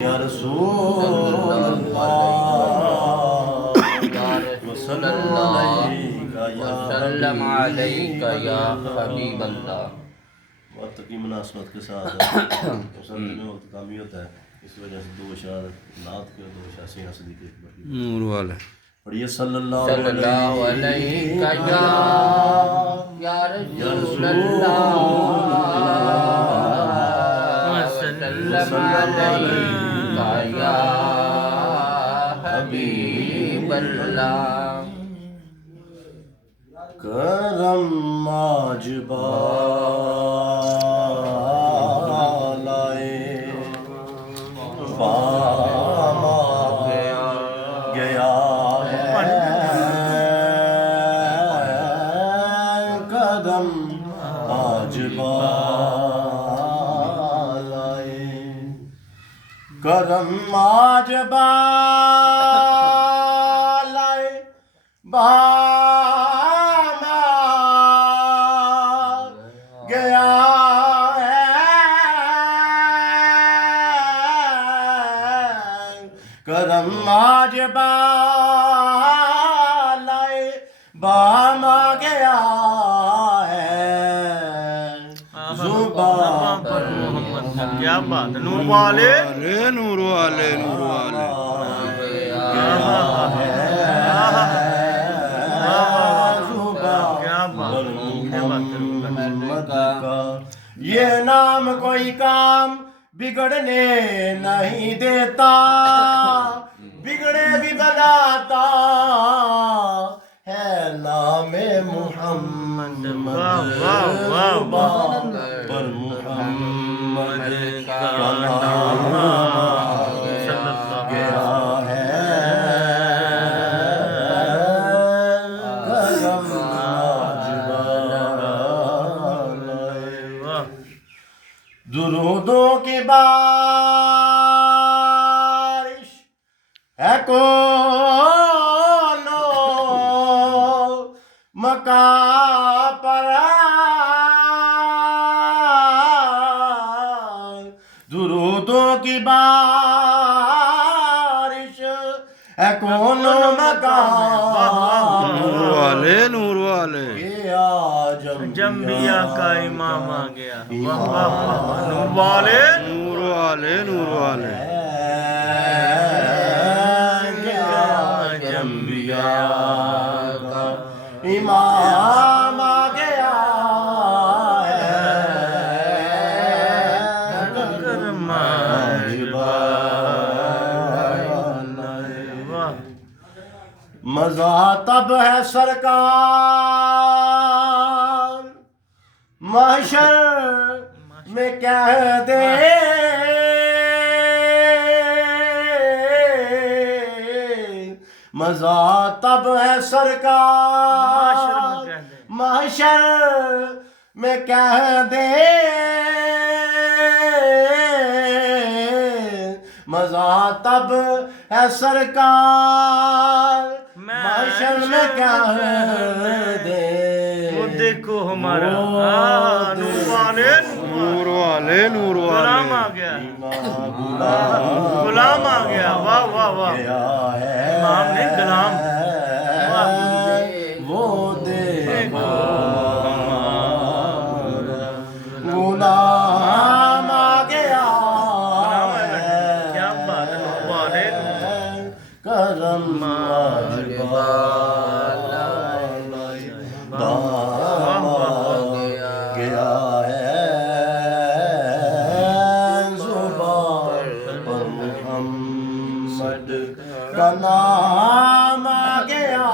یا رسول اللہ وسلم علیک یا حبیب اللہ۔ وقت کی مناسبت کے ساتھ مسلم میں وقت کام ہی ہوتا ہے، اس وجہ سے دو اشعار نعت کے دو اشعار سینہ صدیق اکبر کی نور والا پڑھیے صلی اللہ علیہ یا رسول اللہ وسلم علیک یا حبیب اللہ۔ کرم آج بالائے بام گیا ہے، قدم آج بالائے، قدم آج بالائے گیا ہے، قدم آج بالائے بام گیا ہے، زباں پر کیا بات ہے، نور والے نور والے نور والے یہ نام کوئی کام بگڑنے نہیں دیتا، بگڑے بھی بناتا ہے نام محمد، زبان پر محمد کا نام گیا ہے، قدم آج بالائے، درودوں کی بارش ہے کونو مکان پر، درودوں کی بارش ہے کونو مکان، نور والے نور والے جمبیا کا امام آ گیا، نور والے نور والے نور والے جمبیا کا امام آ گیا ہے، کرم آج بالائے، مزہ تب ہے سرکار محشر میں کہہ دے، مزہ تب ہے سرکار محشر میں کہہ دے، مزہ تب ہے سرکار محشر میں کہہ دے، وہ دیکھو ہمارا نور والے نور والے نور غلام آ والے گیا، غلام آ گیا، واہ واہ واہ، امام نے غلام، وہ دیکھو غلام آ گیا ہے، کیا بات ہے، نور والے کرم آج بالائے بام گیا ہے، زبان پر محمد کا نام آ گیا